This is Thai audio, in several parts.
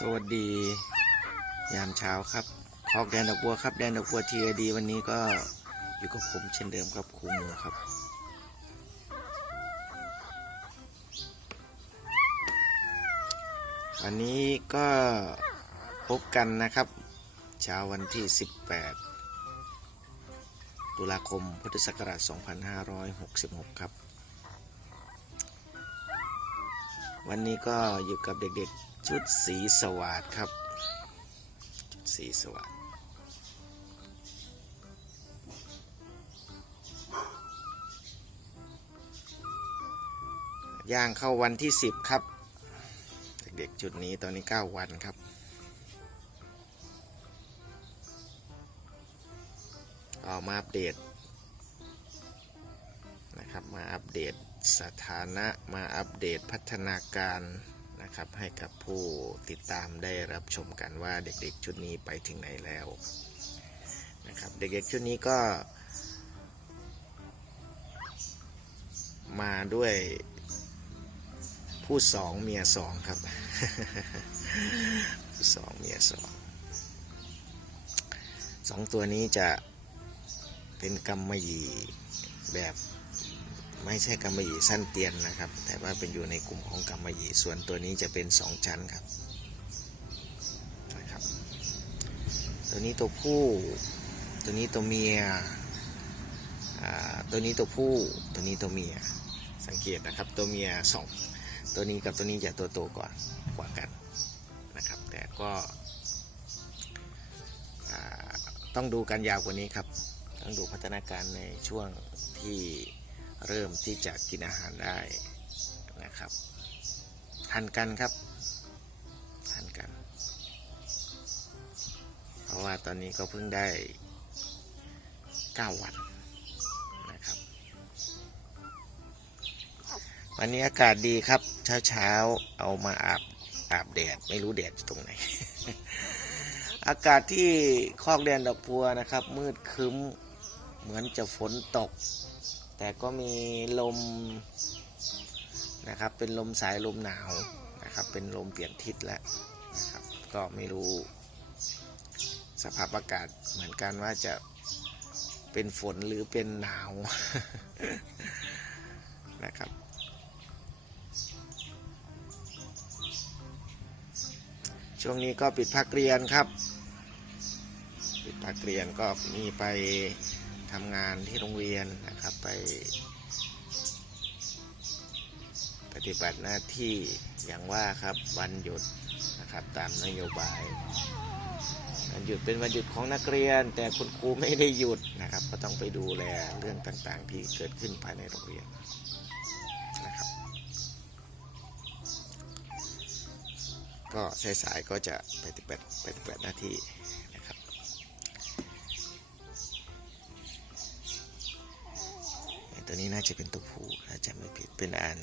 สวัสดี ยามเช้าครับออกแดนดอกบัวครับ แดนดอกบัวทีอดีวันนี้ก็อยู่กับผมเช่นเดิมครับครูหมูครับ วันนี้ก็พบกันนะครับ เช้าวันที่ 18 ตุลาคมพุทธศักราช 2566 ครับ วันนี้ก็อยู่กับเด็กๆชุดสีสวัสดครับ ชุดสีสวัสดย่างเข้าวันที่ 10 ครับ เด็กๆชุดนี้ตอนนี้ 9 วันครับ เอามาอัปเดตนะครับมาอัปเดต สถานะมาอัปเดตพัฒนาการนะครับ ให้กับผู้ติดตามได้รับชมกันว่าเด็กๆชุดนี้ไปถึงไหนแล้วนะครับ เด็กๆชุดนี้ก็ มาด้วยผู้สองเมียสองครับผู้สองเมียสองสองตัวนี้จะเป็นกำมหยีแบบ ไม่ใช่กำมะหยี่สั้นเตียนนะครับ แต่ว่าเป็นอยู่ในกลุ่มของกำมะหยี่ส่วนตัวนี้จะเป็นสองชั้นครับนะครับ ตัวนี้ตัวผู้ ตัวนี้ตัวเมียตัวนี้ตัวผู้ ตัวนี้ตัวเมีย สังเกตนะครับตัวเมียสองตัวนี้กับตัวนี้จะตัวโตกว่ากว่ากันนะครับ แต่ก็ต้องดูกันยาวกว่านี้ครับ ต้องดูพัฒนาการในช่วงที่ เริ่มที่จะกินอาหารได้นะครับทันกันครับทันกัน เพราะว่าตอนนี้ก็เพิ่งได้ 9 วันนะครับ วันนี้อากาศดีครับ เช้าเช้าๆเอามาอาบอาบแดด ไม่รู้แดดตรงไหน อากาศที่คอกแดนดอกบัวนะครับ มืดครึ้มเหมือนจะฝนตก แต่ก็มีลมนะครับ เป็นลมสายลมหนาวนะครับ เป็นลมเปลี่ยนทิศแล้วนะครับ ก็ไม่รู้ สภาพอากาศเหมือนกันว่าจะเป็นฝนหรือเป็นหนาวนะครับช่วงนี้ก็ปิดภาคเรียนครับ ปิดภาคเรียนก็มีไป ทำงานที่โรงเรียนนะครับ ไป ปฏิบัติหน้าที่อย่างว่าครับวันหยุดนะครับ ตามนโยบายวันหยุดเป็นวันหยุดของนักเรียน แต่คุณครูไม่ได้หยุดนะครับ ก็ต้องไปดูแลเรื่องต่างๆ ที่เกิดขึ้นภายในโรงเรียนนะครับ ก็สายๆก็จะปฏิบัติปฏิบัติหน้าที่ ตัวนี้น่าจะเป็นตัวผู้ถ้าจำไม่ผิดเป็นอัน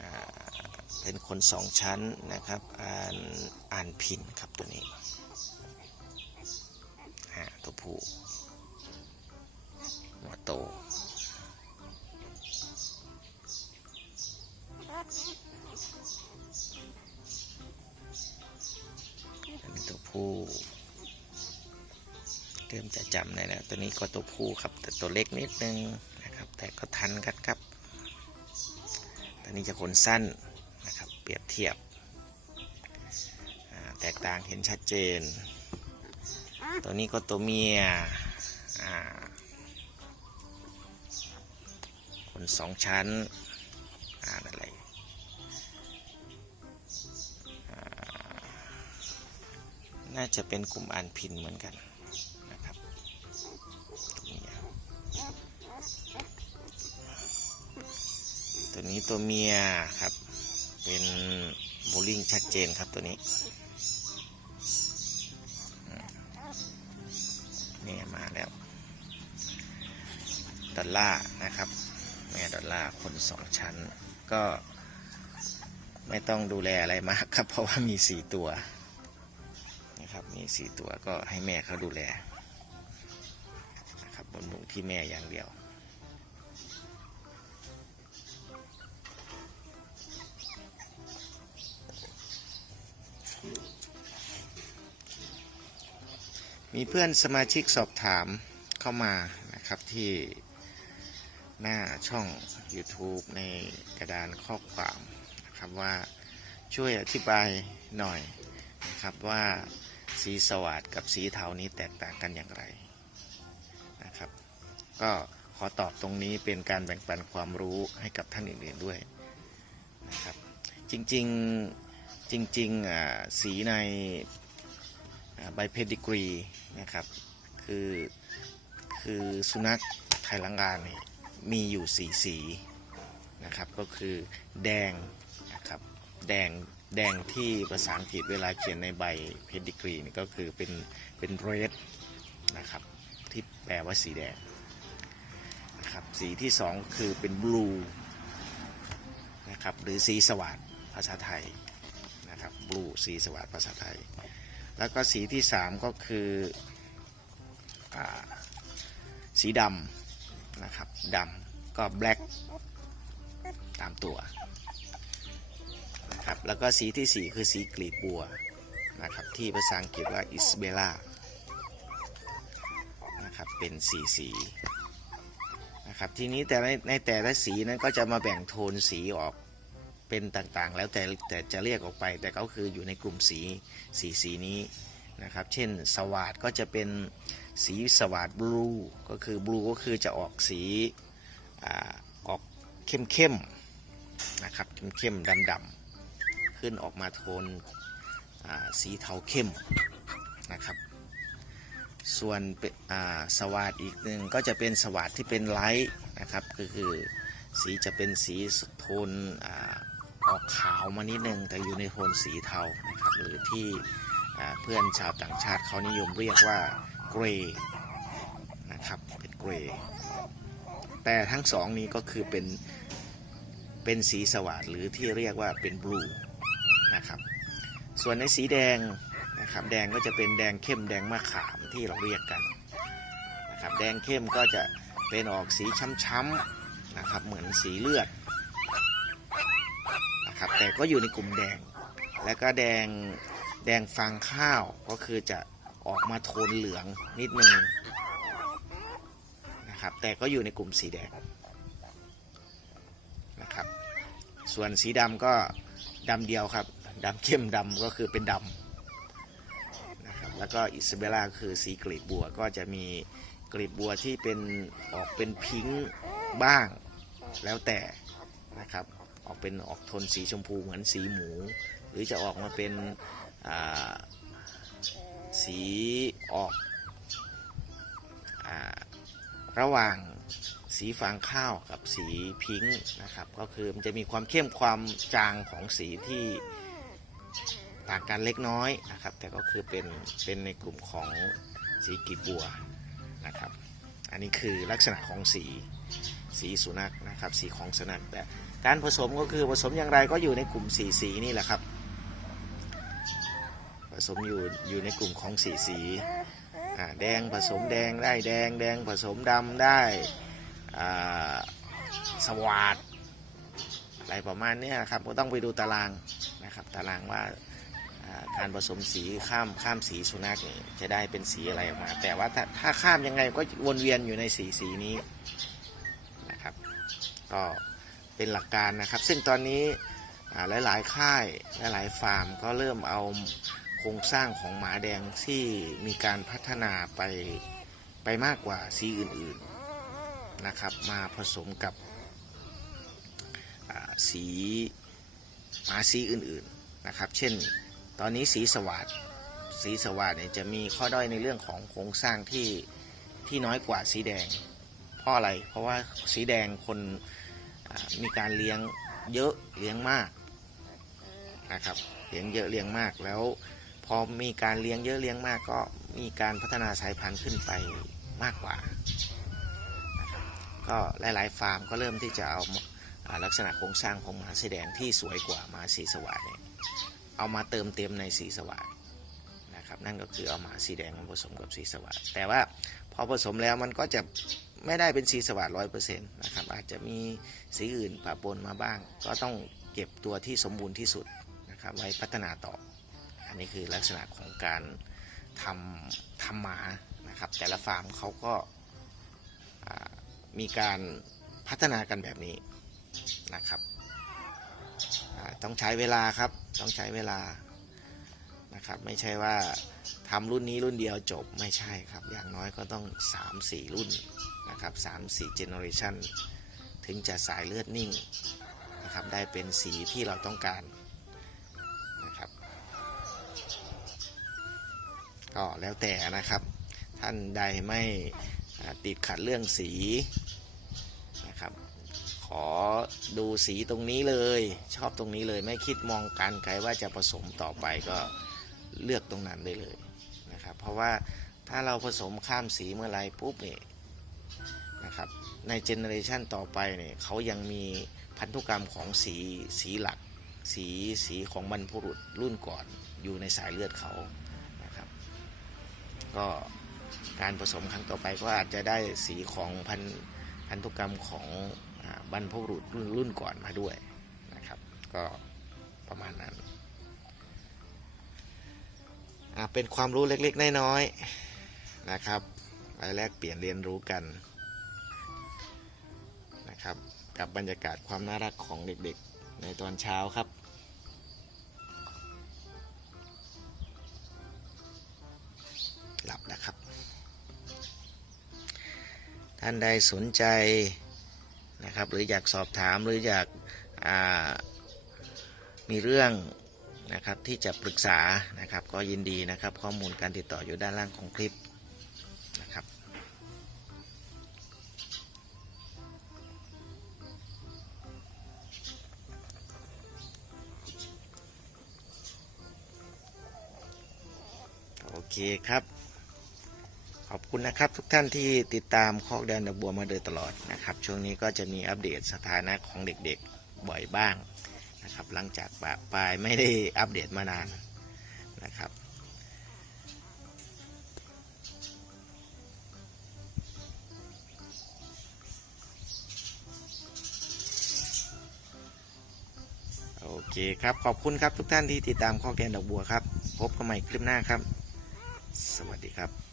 อ่าเป็นคนสองชั้นนะครับอ่านอ่านพินครับตัวนี้อ่าตัวผู้หัวโตอันนี้ตัวผู้ เริ่มจะจำได้แล้วตัวนี้ก็ตัวผู้ครับ แต่ตัวเล็กนิดนึงนะครับ แต่ก็ทันกันครับ ตัวนี้จะขนสั้นนะครับ เปรียบเทียบ แตกต่างเห็นชัดเจน ตัวนี้ก็ตัวเมียขนสองชั้นอ่านอะไรน่าจะเป็นกลุ่มอ่านพินเหมือนกัน ตัวนี้ตัวเมียครับ เป็นโบลิ่งชัดเจนครับตัวนี้นี่มาแล้ว ดอลล่าร์นะครับ แม่ดอลล่าร์คนสองชั้น ก็ไม่ต้องดูแลอะไรมากครับ เพราะว่ามีสี่ตัวนะครับมีสี่ตัวก็ให้แม่เขาดูแลนะครับบำรุงที่แม่อย่างเดียว มีเพื่อนสมาชิกสอบถามเข้ามานะครับที่หน้าช่อง YouTube ในกระดานข้อความนะครับว่าช่วยอธิบายหน่อยนะครับว่าสีสวัสดกับสีเทานี้แตกต่างกันอย่างไรนะครับ ก็ขอตอบตรงนี้เป็นการแบ่งปันความรู้ให้กับท่านอื่นๆด้วยนะครับ จริงๆจริงๆอ่าสีใน ใบเพดิกรีนะครับ คือคือสุนัขไทยลังกาเนี่ยมีอยู่สีสีนะครับ ก็คือแดงนะครับแดงแดงที่ภาษาอังกฤษเวลาเขียนในใบเพดิกรีนี่ก็คือเป็นเป็น red นะครับที่แปลว่าสีแดงนะครับสีที่สองคือเป็น blue นะครับหรือสีสวัสดภาษาไทยนะครับ blue สีสวัสดภาษาไทย แล้วก็สีที่สามก็คืออสีดำนะครับดำก็ black ตามตัวนะครับแล้วก็สีที่สี่คือสีกลีบบัวนะครับที่ภาษาอังกฤษว่า isabella นะครับเป็นสีสีนะครับทีนี้แต่ในในแต่ละสีนั้นก็จะมาแบ่งโทนสีออก เป็นต่างๆ แล้วแต่แต่จะเรียกออกไป แต่ก็คืออยู่ในกลุ่มสีสีสีนี้นะครับ เช่นสวาดก็จะเป็นสีสวาดบลูก็คือบลูก็คือจะออกสีอออกเข้มเข้มๆนะครับเข้มเข้มดำดำๆขึ้นออกมาโทนสีเทาเข้มนะครับ ส่วนเป็นอ่าสวาดอีกหนึ่งก็จะเป็นสวาดที่เป็นไลท์นะครับก็คือสีจะเป็นสีโทนอา ออกขาวมานิดนึงแต่อยู่ในโทนสีเทานะครับหรือที่เพื่อนชาวต่างชาติเขานิยมเรียกว่าเกรย์นะครับเป็นเกรย์แต่ทั้งสองนี้ก็คือเป็นเป็นสีสว่าดหรือที่เรียกว่าเป็นบลูนะครับส่วนในสีแดงนะครับแดงก็จะเป็นแดงเข้มแดงมะขามที่เราเรียกกันนะครับแดงเข้มก็จะเป็นออกสีช้ำๆนะครับเหมือนสีเลือด นะครับ แต่ก็อยู่ในกลุ่มแดง แล้วก็แดงแดงฟางข้าวก็คือจะออกมาโทนเหลืองนิดนึงนะครับ แต่ก็อยู่ในกลุ่มสีแดงนะครับ ส่วนสีดำก็ดำเดียวครับดำเข้มดำก็คือเป็นดำนะครับ แล้วก็อิซาเบล่าคือสีกลีบบัวก็จะมีกลีบบัวที่เป็นออกเป็นพิงค์บ้างแล้วแต่นะครับ ออกเป็นออกโทนสีชมพูเหมือนสีหมู หรือจะออกมาเป็นสีออกอระหว่างสีฟางข้าวกับสีพิงค์นะครับ ก็คือมันจะมีความเข้มความจางของสีที่ต่างกันเล็กน้อยนะครับ แต่ก็คือเป็นเป็นในกลุ่มของสีกีบบัวนะครับ อันนี้คือลักษณะของสี สีสุนัขนะครับสีของสุนัขแต่การผสมก็คือผสมอย่างไรก็อยู่ในกลุ่มสีสีนี่แหละครับ ผสมอยู่อยู่ในกลุ่มของสีสีแดงผสมแดงได้แดงแดงผสมดำได้อ่าสวาดอะไรประมาณนี้ยครับก็ต้องไปดูตารางนะครับตารางว่าการผสมสีข้ามข้ามสีสุนัขนี่จะได้เป็นสีอะไรออกมา แต่ว่าถ้าถ้าข้ามยังไงก็วนเวียนอยู่ในสีสีนี้ ก็เป็นหลักการนะครับ ซึ่งตอนนี้หลาย ๆ ค่ายหลาย ๆ ฟาร์มก็เริ่มเอาโครงสร้างของหมาแดงที่มีการพัฒนาไปไปมากกว่าสีอื่น ๆ นะครับ มาผสมกับสีหมาสีอื่น ๆ นะครับ เช่น ตอนนี้สีสวัสดสีสวัสดเนี่ยจะมีข้อด้อยในเรื่องของโครงสร้างที่ที่น้อยกว่าสีแดง เพราะอะไร เพราะว่าสีแดงคน มีการเลี้ยงเยอะเลี้ยงมากนะครับเลี้ยงเยอะเลี้ยงมากแล้ว พอมีการเลี้ยงเยอะเลี้ยงมาก ก็มีการพัฒนาสายพันธุ์ขึ้นไปมากกว่า ก็หลายๆ ฟาร์มก็เริ่มที่จะเอาลักษณะโครงสร้างของหมาสีแดงที่สวยกว่าหมาสีสวัสดเนี่ยเอามาเติมเต็มในสีสว่างนะครับนั่นก็คือเอาหมาสีแดงมาผสมกับสีสว่างแต่ว่าพอผสมแล้วมันก็จะ ไม่ได้เป็นสีสว่างร้อยเปอร์เซ็นต์นะครับอาจจะมีสีอื่นปะปนมาบ้าง ก็ต้องเก็บตัวที่สมบูรณ์ที่สุดนะครับไว้พัฒนาต่อ อันนี้คือลักษณะของการทำทำหมานะครับ แต่ละฟาร์มเขาก็มีการพัฒนากันแบบนี้นะครับต้องใช้เวลาครับต้องใช้เวลานะครับไม่ใช่ว่าทำรุ่นนี้รุ่นเดียวจบไม่ใช่ครับ อย่างน้อยก็ต้อง 3-4 รุ่น นะครับ3-4 generation ถึงจะสายเลือดนิ่งนะครับได้เป็นสีที่เราต้องการนะครับ ก็แล้วแต่นะครับ ท่านใดไม่ติดขัดเรื่องสีนะครับขอดูสีตรงนี้เลย ชอบตรงนี้เลยไม่คิดมองการไกลว่าจะผสมต่อไปก็เลือกตรงนั้นได้เลยนะครับ เพราะว่าถ้าเราผสมข้ามสีเมื่อไรปุ๊บเนี่ย นะครับในเจเนอเรชันต่อไปเนี่ยเขายังมีพันธุกรรมของสีสีหลัก สีสีของบรรพบุรุษรุ่นก่อนอยู่ในสายเลือดเขานะครับก็การผสมครั้งต่อไปก็อาจจะได้สีของพันพันธุกรรมของอบรรพบุรุษรุ่นรุ่นก่อนมาด้วยนะครับ ก็ประมาณนั้นเป็นความรู้เล็กๆน้อยๆนะครับ ไปแลกเปลี่ยนเรียนรู้กันนะครับ กับบรรยากาศความน่ารักของเด็กๆ ในตอนเช้าครับหลับแล้วครับ ท่านใดสนใจนะครับ หรืออยากสอบถามหรืออยากามีเรื่องนะครับที่จะปรึกษานะครับ ก็ยินดีนะครับ ข้อมูลการติดต่ออยู่ด้านล่างของคลิป เคครับ ขอบคุณนะครับทุกท่านที่ติดตามคอกแดนดอกบัวมาโดยตลอดนะครับ ช่วงนี้ก็จะมีอัปเดตสถานะของเด็กๆบ่อยบ้างนะครับ หลังจากปะปลายไม่ได้อัปเดตมานานนะครับโอเคครับ ขอบคุณครับทุกท่านที่ติดตามคอแดนดอกบัวครับ พบกันใหม่คลิปหน้าครับ สวัสดีครับ